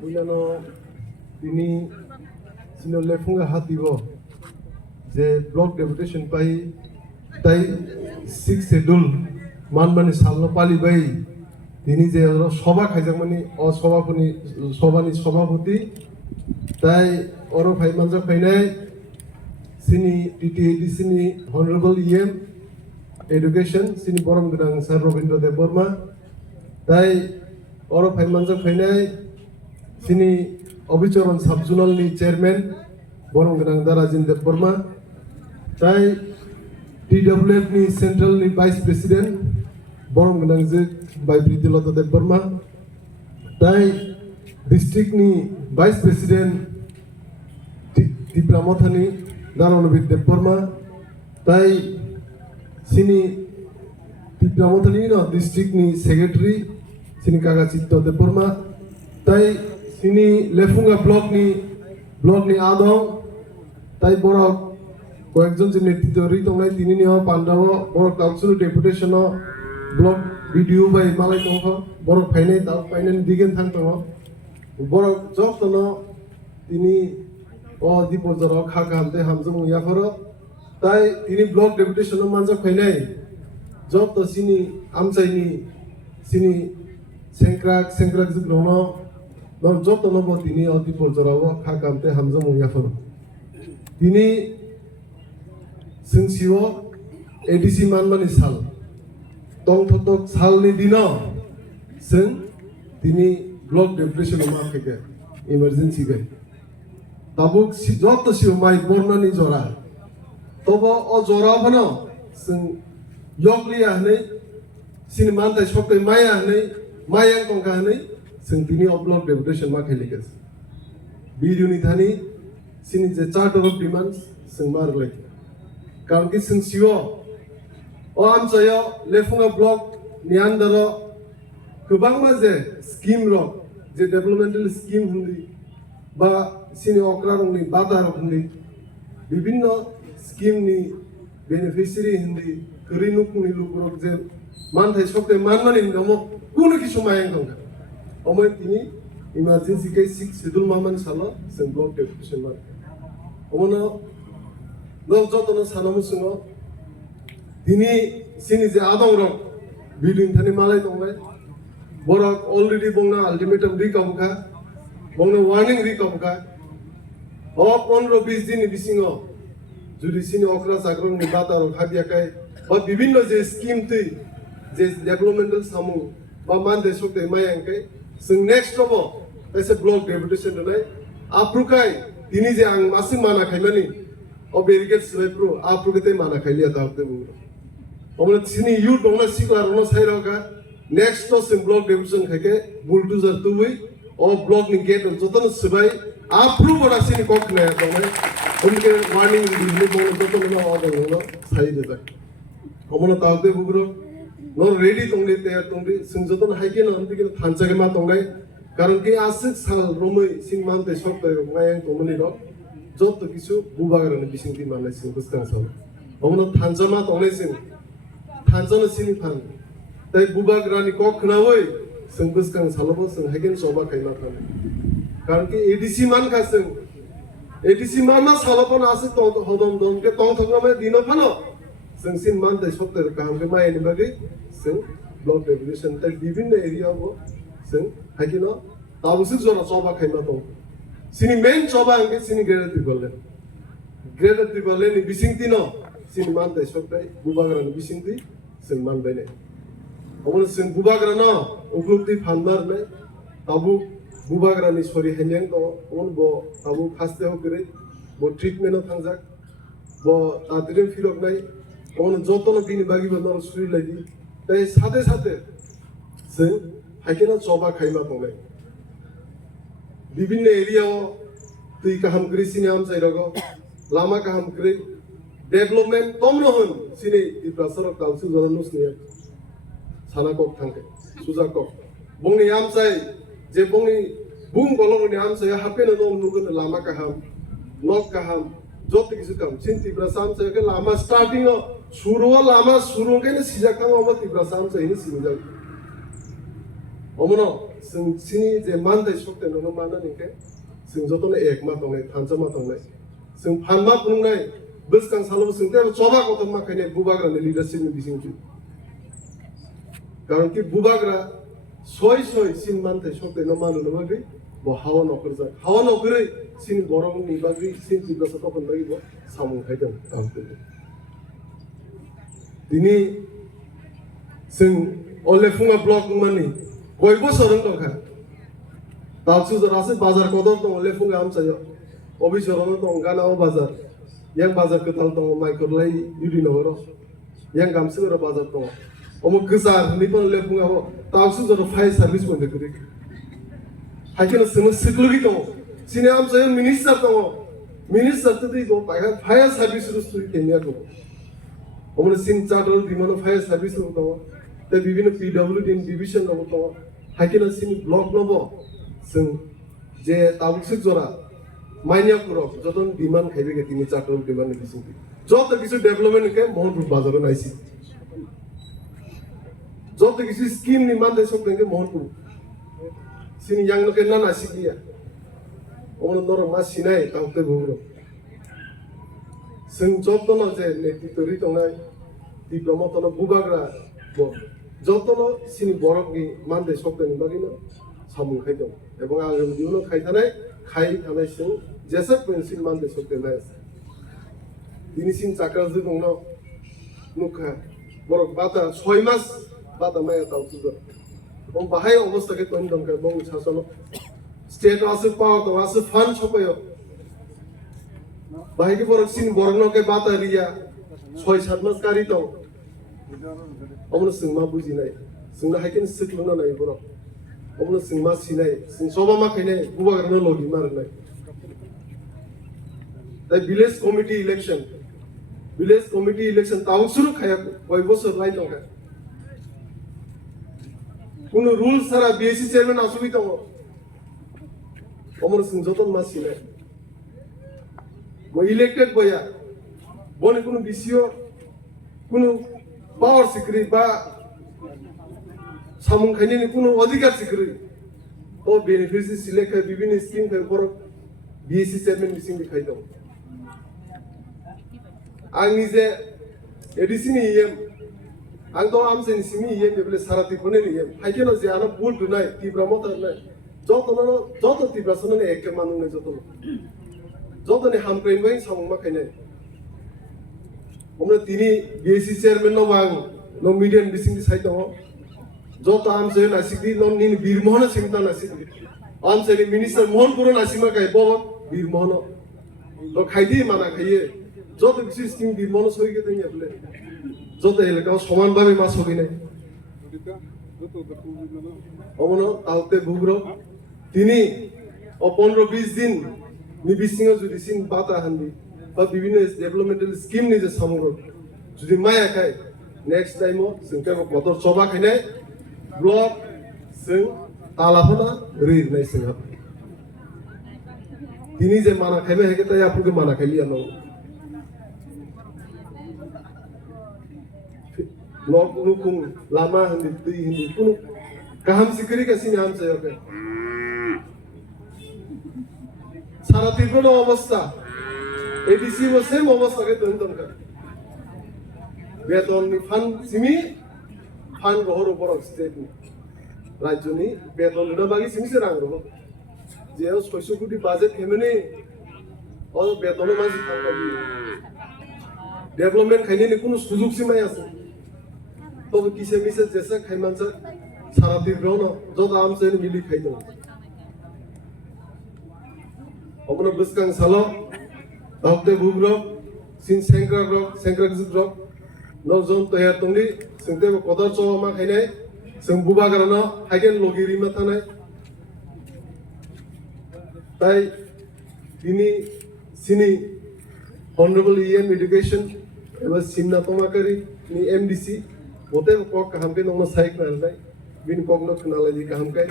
বুঝলানো তিনি সিনলে ফুঙ্গা হাত দিব যে ব্লক ডেপুটেশন পাই তাই 6 শিডিউল মানমানি সালনো পালিবাই তিনি যে সভা খাইজাকমানি সভাनि সভাপতি তাই অরো ভাই মানজা ফাইনাय सिनी टीटीएडीसी नि हनरेबल ईएम एडुकेशन सिनी बरम गोनां सार रविन्द्र देव बर्मा ताई अर फाइमानजों फैनाय सिनी अभिचरण साब जोनाल नि चेयरमैन बरम गोनां दाराजिन देव बर्मा ताई टीडब्ल्यूएफ नि सेंट्रल नि वाइस प्रेसिडेंट बरम गोनां जे बाय प्रीतिलता देव बर्मा ताई डिस्ट्रिक्ट नि वाइस प्रेसिडेंट तिप्रामथानि दानवनबीर देव बर्मा ताई सिनी तिप्रामथानि डिस्ट्रिक्ट नि सेक्रेटरी सिनी काका चित्त देव बर्मा ताई सिनी लेफुंगा ब्लॉक नि आदं ताई बरक कयेकजन जे नेतृत्व रि तंनाय तिनि निया पान्डाव बरक काउन्सिल डेपुटेशन ब्लॉक वीडियो बाय मालाय दंख बरक फाइनाय दा फाइनाय दिगेन थां दङ बरक जतन तिनि ओ दीपजर खाका हमते हमजों याफर ताई तिनी ब्लॉक डेपुटेशन मानजा फैनाय जब तो सिनी आमचाइनी सिनी सेंक्राक जोग्रनो न जब तो नबो तिनी ओ दीपजराव खाका हमते हमजों याफर तिनी सिंसिओ एडीसी मानमानि साल तंग थतक सालनि दिनो जों तिनी ब्लॉक डेपुटेशन मा फैगे इमारजेंसी गए ताबुक जत सिउ माइ बरनानि जरा तबो अ जरा बनो जों यगलिया हनै सिनि मानताय सकते माया हनै मायां तंका हनै जों तिनि ब्लॉक डेपुटेशन मा खेलिगस बिडियोनि थानि सिनि जे चार्टर अफ डिमांड्स जों मारलाय कारण कि जों सिउ अ आमचायो लेफुंगा ब्लॉक नि आन्दार गोबां मा जे स्कीम र जे डेभलपमेन्टल स्कीम हुndi बा सिनी अक्रारंनि बादार हुndi विभिन्न स्कीम नि बेनिफिशियरी हुndi गरिनुकनि लुगरक जे मानथाय सकते मानमानि नमो कुनु कि समायं दं अमय तिनि इमारजेंसी के 6 शिड्यूल मामान सालो जों ब्लॉक डेपुटेशन मार अमनो लो जतनो सानामु सुङो तिनि सिनि जे आदं रक बिल्डिं थानि मालाय दंलाय बरक अलरेडी बंना अल्टिमेटम रिकाबखा बंना वार्निंग रिकाबखा अ 15-20 दिन बिसिङो जुदि सिनि अक्रा जाग्रंनि बातार खादियाखाय बा विभिन्न जे स्कीम थै जे डेभलपमेन्टल सामु बा मानदे सकते मायांखाय जों नेक्स्ट रबो एसे ब्लॉक डेपुटेशन दनाय आप्रुखाय तिनि जे आं मासि माना खायमानि अ बेरिकेड सबायप्रो आप्रुखते माना खायलिया दाबते बुङो अमन सिनि युथ बंना सिक्ला रनो साइरगा नेक्स्ट तो जों ब्लॉक डेपुटेशन खायके बुलडोजर तुबै अ ब्लॉक नि गेट जतन सबाय आप्रुव बरासिनि कखने दंनाय उनके वार्निंग दिने बोल जतन न आदर न साइ दे अमन तावते बुग्रो न रेडी तंगले तयार तंगले जों जतन हाइके न अंतिके थानसागे मा तंगाय कारण कि आसिक साल रोमै सिन मानते सकते मायं तमनि र जत किछु बुबागरनि बिसिंति माननाय सिं बस्तां साल अमन थानसामा तंनाय सिं थानसानो सिनि फान ताई बुबागरानि कखनावै जों बस्तां सालबो जों हाइकेन सभा खायमा थान कारण कि एडीसी मान का जों एडीसी माना सालपन आसिक तो हदम दम के तंग थंगमा दिनो फानो जों सिन मानते सकते कामके मायनि बागै जों ब्लॉक डेपुटेशन ताई विभिन्न एरियाबो जों हाइकेन ताबुसु जरा सभा खायमा दं सिनी मेन सभा अंगे सिनी ग्रेटर ट्रिपल नि बिसिंति न सिनी मानते सकते बुबागरानि बिसिंति जों मानबायनाय अमन जों बुबागरा न उग्रुपति फानमारने ताबु बुबागरानि सरि हेन्यां दं अमन बो ताबु फास्टेव करे बो ट्रिटमेन्ट थांजाक बो तादिरे फिरकनाय अमन जतन बिनि बागि बन सुरि लायदि ताई साथे साथे जों हाइकेना सभा खायमा दंनाय विभिन्न एरिया दै गाहाम गरि सिनि आमचाइरगो लामा गाहाम गरि डेभलपमेन्ट तमनो होन सिनि तिप्रासर काउन्सिल जननुसनि सानाकक थांके सुजाकक बंनि आमचाइ जे बंनि बुं बलंनि आमचाइ हापेनो दं नुगोन लामा गाहाम नक गाहाम जत किसु काम सिन तिप्रासा आमचाइ के लामा स्टार्टिंग सुरुवा लामा सुरुकेनो सिजाखाङो तिप्रासा आमचाइनि सिनिजा अमनो जों सिनि जे मानथाय सकते नुनो मानो निके जों जतने एक मा दंनाय थानजमा दंनाय जों फानमा बुंनाय बोसकां सालो जों ते जबा गत मा खायने बुबाग्रानि लिडारशिप नि बिसिंथि कारण कि बुबाग्रा सय सिन मानथाय सकते न मानो न बागै bo hawa nokor ja hawa nokore sin borong ni bagi sin tiprasa tokon bagi bo samung khaidang tamte dini sing ole funga block mani koibo sorong tongkha talsu jara se bazar kodor tong ole funga am sayo obi sorong tong gana o bazar yang bazar ketal tong mai korlai yudi nogoro yang gamsu ro bazar tong omo gesar ni pon ole funga bo talsu jara fire service bonde kuri 하이케는 쓰는 스클리도 시내 암사의 미니스터도 미니스터도 이거 파이어 서비스로 쓰기 되냐고 오늘 신짜로 디마노 파이어 서비스로 또 비비는 PWD 디비전 또 하이케는 신 블록 넘버 승제 따북식 조라 마이냐 프로 저던 디만 해비게 디니 짜로 디만 디싱 저도 기술 데벨롭먼트 게 모두 바자로 나이시 저도 기술 스킴 니만 대속 된게 모두 sini yang no kenna na sikia ono nor ma sinai taute bugro sing jotto no je neti tori tongai diploma to no bubagra bo jotto no sini borok gi mande sokte ni bagino samu khaido ebong agam diuno khai thanai sing jesa pencil mande sokte na dini sin chakra ju dongno nukha borok bata 6 mas bata maya tautu 뭐 바하의 어버스게 돈동 그 몽 차서로 스테이트 와스 파워 와스 판 쳤고요. 바하기 버럭신 버럭노게 바타리아 6-7마스 가리도 어머나 승마 부지나이 승나 하긴 스클로나 나이 버럭 어머나 승마 시나이 승 소바마 카이네 부바가르노 로기 마르나이 다 빌레스 커미티 일렉션 타우스루 카야 거이보서 라이동가 কোনো rules ছাড়া BSc chairman অসুবিধা অমর সিং যতন মাস ছিলেন elected বইয়া বনে কোনো বিষয় কোনো পাওয়ার সিক্রি বা সামুং খাইনি কোনো অধিকার সিক্রি ও বেনিফিসি সিলেক্ট বিভিন্ন স্কিম পর বিএসসি চেয়ারম্যান মিসিং দেখাই দাও আংনি যে এডিসিনি EM ang to am sen simi ye bele sarati kone ni ye haikena je ana bul dunai tibra motar na joto tibra sonne ek manu ne joto ne ham prem bai samung ma khaine omna tini bc chairman no bang no median bising di sai to joto am se na sikdi no nin birmohana simta na sikdi am se minister mohan puro na sima kai bo birmohana to khaidi mana khaiye joto bisi scheme birmohana soi ke denge bele যত এলাকা সমানভাবে মাছ হবে না অমন তাওতে ভুগ্র তিনি 15-20 দিন নিবিসিং যদি scene বাতা হান্দি বা বিভিন্ন ডেভেলপমেন্টাল স্কিম নিজে সমগ্র যদি মায়া খায় নেক্সট টাইমও जोंকে কতর সভা খাইনাই ব্লক जों তালাফনা রির নাই जोंहा তিনি যে মানা খাইবে হেকে তাই আপুকে মানা খাইলি আনো Log nukung lama hindi kuno kaham sikri kasi naam sayo ke sara tirkono অবস্থা ADC was same অবস্থা ke don ka বেতন নি fun simi fun rohor upor state ni rajyo ni বেতন na bagi simi se rang ro je 600 কোটি budget হেমনে ও বেতন মাঝি থাকা development খাইনি ni kuno সুযোগ সীমাই আছে তবে কিসে মিসে জেসা খাইমানসা সারা দিগ্রহণ যত আমসে মিলি খাইদ অমন বসকাং সালো তাহতে ভুগ্র সিন সেংক্রা জিগ্র নজন তয়া তংলি সিনতে কদর চমা খাইনাই जों बुबागारानो हाइगेन लगिरिमा थानाय ताई दिनै सिनि Honorable EM Education एबा सिमना तमाकारि नि MDC बोते कक काहामके नंगनो साइक नालाय बिन ककनो खनालाय काहामके